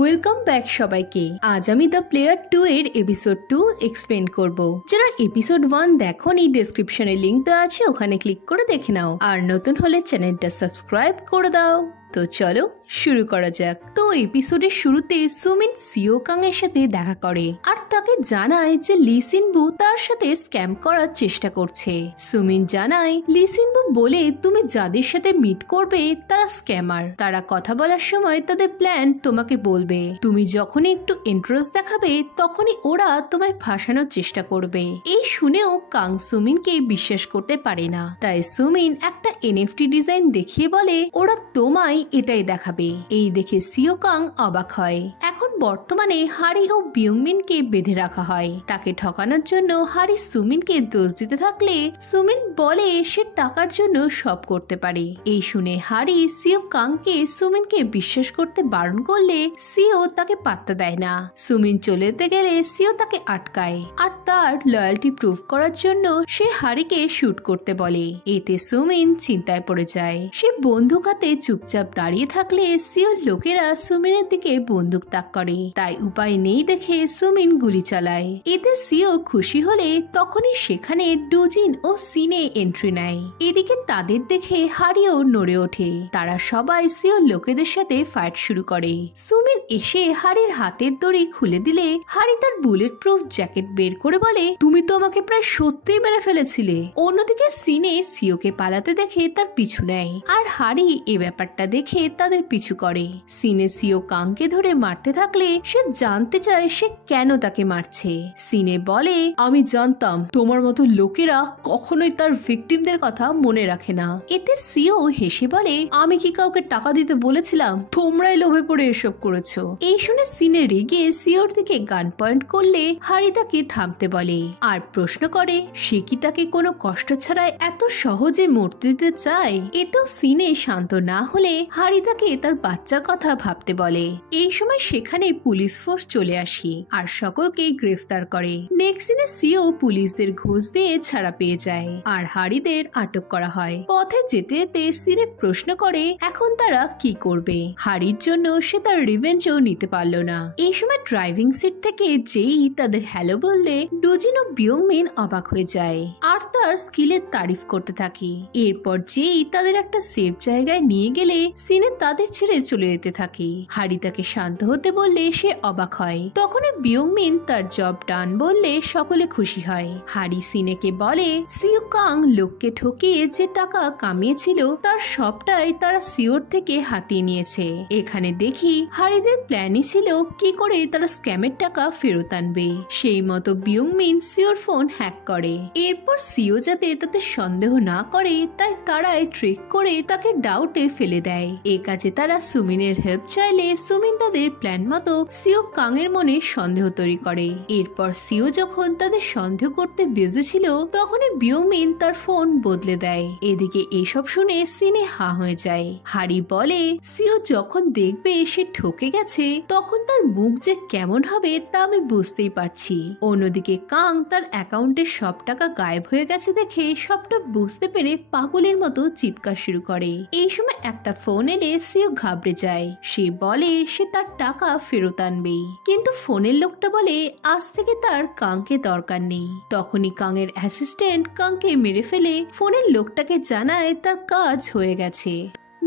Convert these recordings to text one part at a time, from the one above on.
Welcome back সবাইকে। আজ আমি দ্য প্লেয়ার 2 এর এপিসোড 2 এক্সপ্লেন করব। যারা এপিসোড 1 দেখোনি, ডেসক্রিপশনে লিংক দেওয়া আছে, ওখানে ক্লিক করে দেখে নাও। আর নতুন হলে চ্যানেলটা সাবস্ক্রাইব করে দাও। তো চলো শুরু করা যাক। তো এপিসোডের শুরুতে সুমিন সিওকাং এর সাথে দেখা করে আর তাকে জানায় যে লিসিনবু তার সাথে স্ক্যাম করার চেষ্টা করছে। সুমিন জানায় লিসিনবু বলে তুমি যাদের সাথে মিট করবে তারা স্ক্যামার। তারা কথা বলার সময় তাদের প্ল্যান তোমাকে বলবে। তুমি যখনই একটু ইন্টারেস্ট দেখাবে তখনই ওরা তোমায় ফাঁসানোর চেষ্টা করবে। এই শুনেও কাং সুমিনকে বিশ্বাস করতে পারে না। তাই সুমিন একটা এনএফটি ডিজাইন দেখিয়ে বলে ওরা তোমায় এটাই দেখাবে। এই দেখে সিওকাং অবাক হয়। এখন বর্তমানে হারি ও বিয়ংমিনকে বেঁধে রাখা হয়। তাকে ঠকানোর জন্য হারি সুমিনকে দোষ দিতে থাকলে সুমিন বলে সে টাকার জন্য সব করতে পারে। এই শুনে হারি সিওকাংকে সুমিনকে বিশ্বাস করতে বারণ করলে সিও তাকে পাত্তা দেয় না। সুমিন চলে যেতে গেলে সিও তাকে আটকায় আর তার লয়্যালটি প্রুভ করার জন্য সে হারিকে শুট করতে বলে। এতে সুমিন চিন্তায় পড়ে যায়। সে বন্দুক হাতে চুপচাপ দাঁড়িয়ে থাকলে সিওর লোকেরা সুমিনের দিকে বন্দুক তাক করে। তাই উপায় নেই দেখে সুমিন গুলি চালায়। এতে সিও খুশি হলে তখনই সেখানে ডুজিন ও সিনে এন্ট্রি নেয়। এদিকে তাদের দেখে হারিও নড়ে ওঠে। তারা সবাই সিওর লোকেদের সাথে ফাইট শুরু করে। সুমিন এসে হারির হাতের দড়ি খুলে দিলে হারি তার বুলেট প্রুফ জ্যাকেট বের করে বলে তুমি তো আমাকে প্রায় সত্যিই মেরে ফেলেছিলে। অন্যদিকে সিনে সিওকে পালাতে দেখে তার পিছু নেয় আর হারি এ ব্যাপারটা দেখে তাদের পিছু করে। সিনে সিও কাংকে ধরে মারতে থাকলে সে জানতে চায় সে কেন তাকে মারছে। সিনে বলে আমি জানতাম তোমার মতো লোকেরা কখনোই তার ভিকটিমদের কথা মনে রাখে না। এতে সিও হেসে বলে আমি কি কাউকে টাকা দিতে বলেছিলাম? তোমরাই লোভে পড়ে এসব করেছো। এই শুনে সিনে রেগে সিওর দিকে গান পয়েন্ট করলে হারি তাকে থামতে বলে আর প্রশ্ন করে সে কি তাকে কোনো কষ্ট ছাড়াই এত সহজে মরতে দিতে চায়। এতেও সিনে শান্ত না হলে হারি তাকে তার বাচ্চার কথা ভাবতে বলে। এই সময় সেখানে পুলিশ ফোর্স চলে আসে আর সকলকে গ্রেফতার করে। নেক্সট দিনে সিও পুলিশদের ঘুষ দিয়ে ছাড়া পেয়ে যায় আর হারিদের আটক করা হয়। পথে যেতে যেতে সিনে প্রশ্ন করে এখন তারা কি করবে। হারির জন্য সে তার রিভেঞ্জও নিতে পারল না। এই সময় ড্রাইভিং সিট থেকে যেই তাদের হ্যালো বললে ডুজিন ও বিয়ংমিন অবাক হয়ে যায় আর তার স্কিলের তারিফ করতে থাকে। এরপর যেই তাদের একটা সেফ জায়গায় নিয়ে গেলে সিনে তাদের ছেড়ে চলে যেতে থাকে। হারি তাকে শান্ত হতে বললে সে অবাক হয়। তখনই বিয়ংমিন তার জব ডান বললে সকলে খুশি হয়। হারি সিনেকে বলে সিওকাং লোককে ঠকিয়ে যে টাকা কামিয়েছিল তার সবটাই তারা সিওর থেকে হাতিয়ে নিয়েছে। এখানে দেখি হারিদের প্ল্যানই ছিল কি করে তারা স্ক্যামের টাকা ফেরত আনবে। সেই মতো বিয়ংমিন সিওর ফোন হ্যাক করে। এরপর সিও যাতে তাতে সন্দেহ না করে তাই তারাই ট্রিক করে তাকে ডাউটে ফেলে দেয়। এ কাজে তারা সুমিনের হেল্প চাইলে সুমিন তাদের প্ল্যান মতো সিও কাং এর মনে সন্দেহ তৈরি করে। এরপর সিও যখন তাদের সন্দেহ করতে বিজি ছিল তখনই বিয়ংমিন তার ফোন বদলে দেয়। এদিকে এসব শুনে সিনে হা হয়ে যায়। হারি বলে সিও যখন দেখবে সে ঠকে গেছে তখন তার মুখ যে কেমন হবে তা আমি বুঝতেই পারছি। অন্যদিকে কাং তার অ্যাকাউন্টের সব টাকা গায়েব হয়ে গেছে দেখে সবটা বুঝতে পেরে পাগলের মতো চিৎকার শুরু করে। এই সময় একটা ফোন এলে সিও ঘাবড়ে যায়। সে বলে সে তার টাকা ফেরত আনবে, কিন্তু ফোনের লোকটা বলে আজ থেকে তার কাংকে দরকার নেই। তখনই কাংয়ের অ্যাসিস্ট্যান্ট কাংকে মেরে ফেলে ফোনের লোকটাকে জানায় তার কাজ হয়ে গেছে।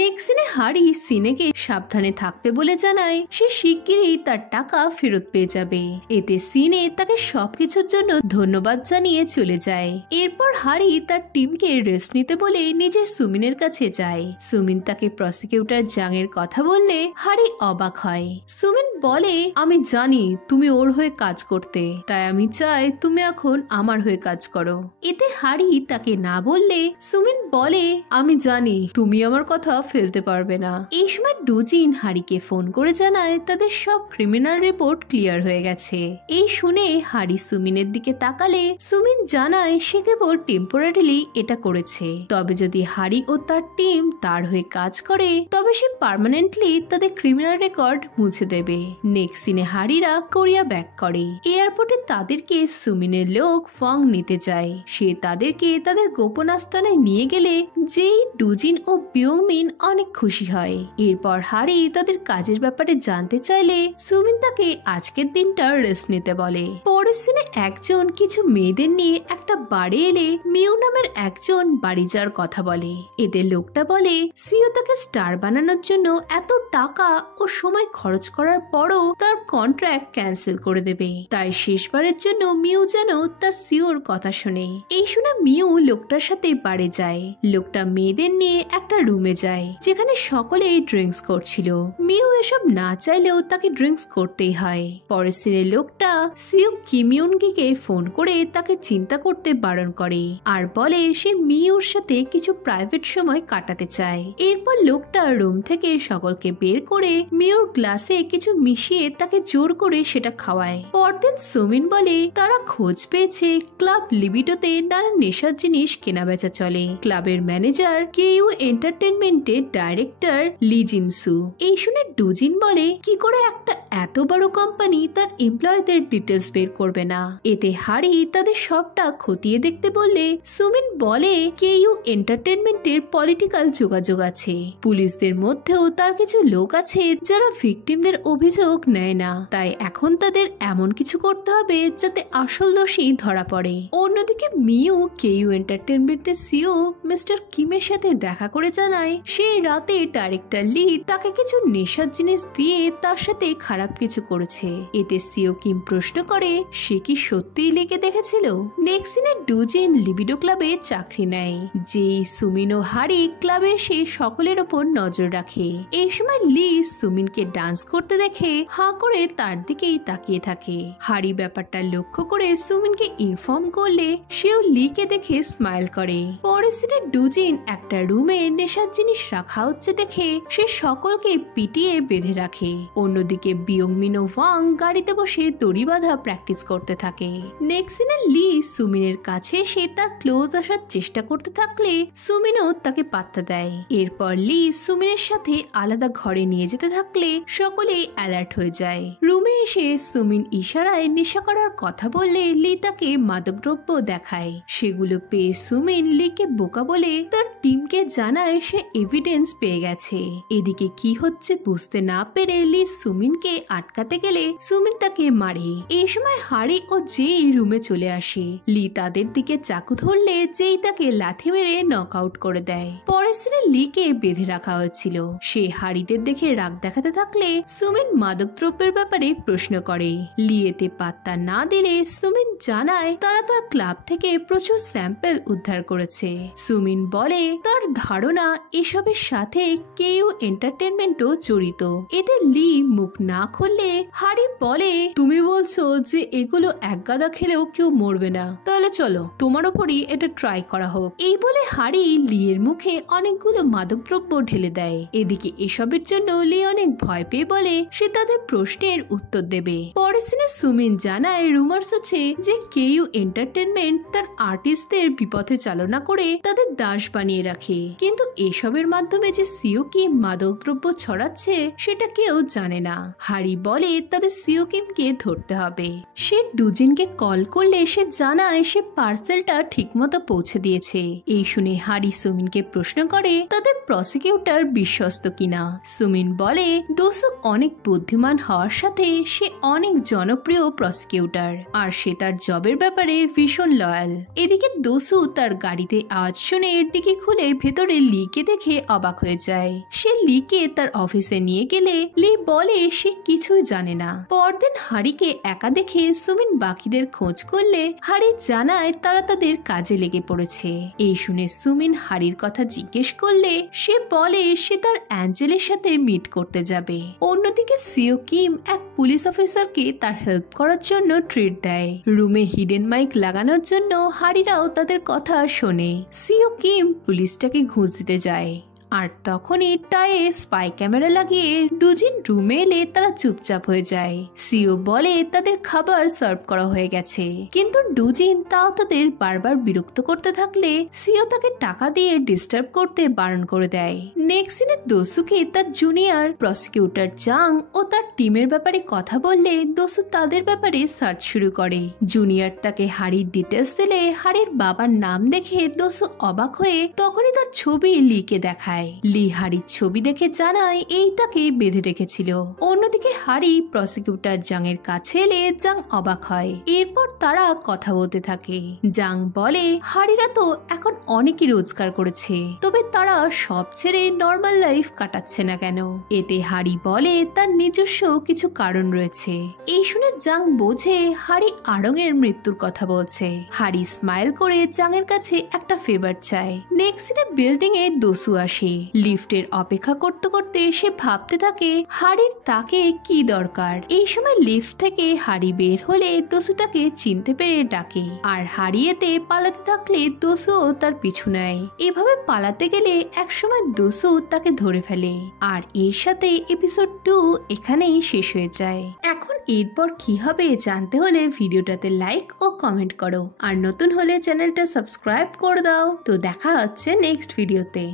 নেক্সট সিনে হারি সিনেকে সাবধানে থাকতে বলে জানায় সে শিগগিরই তার টাকা ফেরত পেয়ে যাবে। এতে সিনে তাকে সবকিছুর জন্য ধন্যবাদ জানিয়ে চলে যায়। এরপর হারি তার টিমকে রেস্ট নিতে বলে নিজের সুমিনের কাছে যায়। সুমিন তাকে প্রসিকিউটর জাং এর কথা বললে হারি অবাক হয়। সুমিন বলে আমি জানি তুমি ওর হয়ে কাজ করতে, তাই আমি চাই তুমি এখন আমার হয়ে কাজ করো। এতে হারি তাকে না বললে সুমিন বলে আমি জানি তুমি আমার কথা ফেলতে পারবে না। এই সময় ডুজিন হারিকে ফোন করে জানায় তাদের সব ক্রিমিনাল রিপোর্ট ক্লিয়ার হয়ে গেছে। এই শুনে হারি সুমিনের দিকে তাকালে সুমিন জানায় সে কেবল টেম্পোরারিলি এটা করেছে, তবে যদি হারি ও তার টিম তার হয়ে কাজ করে তবে সে পার্মানেন্টলি তাদের ক্রিমিনাল রেকর্ড মুছে দেবে। নেক্সট সিনে হারিরা কোরিয়া ব্যাক করে। এয়ারপোর্টে তাদেরকে সুমিনের লোক ফং নিতে যায়। সে তাদেরকে তাদের গোপন আস্তানায় নিয়ে গেলে যেই ডুজিন ও বিয়ংমিন সুমিন অনেক খুশি হয়। এরপর হারি তাদের কাজের ব্যাপারে জানতে চাইলে সুমিন তাকে আজকের দিনটা রেস্ট নিতে বলে। পরের সিনে একজন কিছু মেয়েদের নিয়ে একটা বাড়ি এলে মিউ নামের একজন বাড়ি যাওয়ার কথা বলে। এতে লোকটা বলে সিও তাকে স্টার বানানোর জন্য এত টাকা ও সময় খরচ করার পরও তার কন্ট্রাক্ট ক্যান্সেল করে দেবে, তাই শেষবারের জন্য মিউ যেন তার সিওর কথা শোনে। এই শুনে মিউ লোকটার সাথে বাড়ি যায়। লোকটা মেয়েদের নিয়ে একটা রুমে যায় যেখানে সকলেই ড্রিঙ্কস করছিল। মিউ এসব না চাইলেও তাকে ড্রিঙ্কস করতেই হয়। পরের সিনে লোকটা সিও কিমিউনগিকে ফোন করে তাকে চিন্তা করতে বারণ করে আর বলে সে মিউর সাথে কিছু প্রাইভেট সময় কাটাতে চায়। এরপর লোকটা রুম থেকে সকলকে বের করে মিউর গ্লাসে কিছু মিশিয়ে তাকে জোর করে সেটা খাওয়ায়। পরদিন সুমিন বলে তারা খোঁজ পেয়েছে ক্লাব লিবিডোতে নানা নেশার জিনিস কেনা বেচা চলে। ক্লাবের ম্যানেজার কেইউ এন্টারটেনমেন্টের ডাইরেক্টর লি জিনসু। এই শুনে ডুজিন বলে কি করে একটা এত বড় কোম্পানি তার এমপ্লয়ীদের ডিটেলস বের করবে না। এতে হারি তাদের সবটা খতিয়ে দেখতে বললে সুমিন বলে কেইউ এন্টারটেনমেন্টের পলিটিক্যাল যোগাযোগ আছে। পুলিশদের মধ্যেও তার কিছু লোক আছে যারা ভিকটিমদের অভিযোগ নেয় না, তাই এখন তাদের এমন কিছু করতে হবে যাতে আসল দোষী ধরা পড়ে। অন্যদিকে মিউ কেইউ এন্টারটেনমেন্টের সিও মিস্টার কিমের সাথে দেখা করে জানায় সেই রাতে ডাইরেক্টর লি তাকে কিছু নেশার জিনিস দিয়ে তার সাথে খারাপ কিছু করেছে। এতে সিও কিম প্রশ্ন করে সে কি সত্যিই লিকে দেখেছিল। নেক্সট সিনে ডুজিন লিবিডো ক্লাবে চাকরি নেয়। যে সুমিন ও হারি ক্লাবে এসে সকলের ওপর নজর রাখে। এই সময় লি সুমিনকে ডান্স করতে দেখে হাঁ করে তার দিকেই তাকিয়ে থাকে। হারি ব্যাপারটা লক্ষ্য করে সুমিনকে ইনফর্ম করলে সেও লিকে দেখে স্মাইল করে। পরের সিনে ডুজিন একটা রুমে নেশার জিনিস রাখা হচ্ছে দেখে সে সকলকে পিটিয়ে বেঁধে রাখে। অন্যদিকে বিয়ংমিন ও ওয়াং গাড়িতে বসে দড়ি বাঁধা প্র্যাকটিস করতে থাকে। নেক্সট সিনে লি সুমিনের কাছে এসে তার ক্লোজ আসার চেষ্টা করতে থাকলে সুমিনও তাকে পাত্তা দেয়। এরপর লি সুমিনের সাথে আলাদা ঘরে নিয়ে যেতে থাকলে সকলেই অ্যালার্ট হয়ে যায়। রুমে এসে সুমিন ইশারায় নেশা করার কথা বললে লি তাকে মাদকদ্রব্য দেখায়। সেগুলো পেয়ে সুমিন লিকে বোকা বলে তার টিমকে জানায় সে এভিডেন্স পেয়ে গেছে। এদিকে কি হচ্ছে বুঝতে না পেরে লি সুমিনকে আটকাতে গেলে সুমিন তাকে মারে। এই সময় হারি ও যেই রুমে চলে আসে লি তাদের দিকে চাকু ধরলে যেই তাকে লাথি মেরে নক আউট করে দেয়। পরের সিনে লিকে বেঁধে রাখা হয়েছিল। সে হারিদের দেখে রাগ দেখাতে থাকলে সুমিন মাদকদ্রব্যের ব্যাপারে প্রশ্ন করে। লি এতে পাত্তা না দিলে সুমিন জানায় তারা তার ক্লাব থেকে প্রচুর স্যাম্পল উদ্ধার করেছে। সুমিন বলে তার ধারণা এসবের সাথে কেইউ এন্টারটেনমেন্টও জড়িত। এতে লি মুখ না খুললে হারি বলে তুমি বলছো যে এগুলো এক গাদা খেলেও কেউ মরবে না, তাহলে চলো তোমার ওপরই এটা ট্রাই করা হোক। এই বলে হারি লিয়ের মুখে অনেকগুলো মাদকদ্রব্য ঢেলে দেয়। এদিকে এসবের জন্য লি অনেক ভয় পেয়ে বলে সে তাদের প্রশ্নের উত্তর দেবে। পরের সিনে সুমিন জানায় রুমার্স আছে যে কেইউ এন্টারটেনমেন্ট তার আর্টিস্টদের বিপথে চালনা করে তাদের দাস বানিয়ে রাখে, কিন্তু এসবের মাধ্যমে যে সিও কিম মাদকদ্রব্য ছড়াচ্ছে সেটা কেউ জানে না। হারি বলে তাদের সিও কিমকে ধরতে হবে। সে ডুজিনকে কল করলে সে জানায় সে পার্সেলটা ঠিকমতো পৌঁছে দিয়েছে। এই শুনে হারি সুমিনকে প্রশ্ন করে তাদের প্রসিকিউটর বিশ্বস্ত কিনা। সুমিন বলে দোসু অনেক বুদ্ধিমান হওয়ার সাথে সে অনেক জনপ্রিয় প্রসিকিউটর আর সে তার জবের ব্যাপারে ভীষণ লয়াল। এদিকে দোসু তার গাড়িতে আওয়াজ শুনে ডিকি খুলে ভেতরে লিকে দেখে অবাক হয়ে যায়। সে লিকে তার অফিসে নিয়ে গেলে লি বলে সে কিছুই জানে না। পরদিন হারিকে একা দেখে সুমিন বাকিদের খোঁজ করলে হারি জানায় তারা তাদের কাজে লেগে পড়েছে। এই শুনে সুমিন হারির কথা জিজ্ঞেস করলে সে বলে সে তার অ্যাঞ্জেলের সাথে মিট করতে যাবে। অন্যদিকে সিও কিম এক পুলিশ অফিসারকে তার হেল্প করার জন্য ট্রিট দেয়। রুমে হিডেন মাইক লাগানোর জন্য হারিরাও তাদের কথা শোনে। সিও কিম পুলিশটাকে ঘুষ দিতে যায় আর তখনই টায়ে স্পাই ক্যামেরা লাগিয়ে ডুজিন রুমে এলে তারা চুপচাপ হয়ে যায়। সিও বলে তাদের খাবার সার্ভ করা হয়ে গেছে, কিন্তু ডুজিন তাও তাদের বারবার বিরক্ত করতে থাকলে সিও তাকে টাকা দিয়ে ডিস্টার্ব করতে বারণ করে দেয়। নেক্সট সিনে দোসুকে তার জুনিয়র প্রসিকিউটর জাং ও তার টিমের ব্যাপারে কথা বললে দোসু তাদের ব্যাপারে সার্চ শুরু করে। জুনিয়র তাকে হারির ডিটেলস দিলে হারির বাবার নাম দেখে দোসু অবাক হয়ে তখনই তার ছবি লিকে দেখায়। যায়। লি হারির ছবি দেখে জানায় এই তাকে বেঁধে রেখেছিল। অন্যদিকে হারি প্রসিকিউটর জাং এর কাছে এলে জাং অবাক হয়। এরপর তারা কথা বলতে থাকে। জাং বলে হারিরা তো এখন অনেকই রোজগার করেছে, তবে তারা সব ছেড়ে নর্মাল লাইফ কাটাচ্ছে না কেন? এতে হারি বলে তার নিজস্ব কিছু কারণ রয়েছে। এই শুনে জাং বোঝে হারি আড়ং এর মৃত্যুর কথা বলছে। হারি স্মাইল করে জাং এর কাছে একটা ফেভার চায়। নেক্সট সিনে বিল্ডিং এর দোসু আসে। লিফটের অপেক্ষা করতে করতে সে ভাবতে থাকে হারির তাকে কি দরকার। এই সময় লিফট থেকে হারি বের হলে দোসু তাকে চিনতে পেরে ডাকে, আর হারিয়েতে পালাতে থাকলে দোসু তার পিছু নেয়। এভাবে পালাতে গেলে একসময় দোসু তাকে ধরে ফেলে। আর এর সাথে এপিসোড 2 এখানেই শেষ হয়ে যায়। এখন এরপর কি হবে জানতে হলে ভিডিওটাতে লাইক ও কমেন্ট করো, আর নতুন হলে চ্যানেলটা সাবস্ক্রাইব করে দাও। তো দেখা হচ্ছে নেক্সট ভিডিওতে।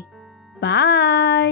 বাই।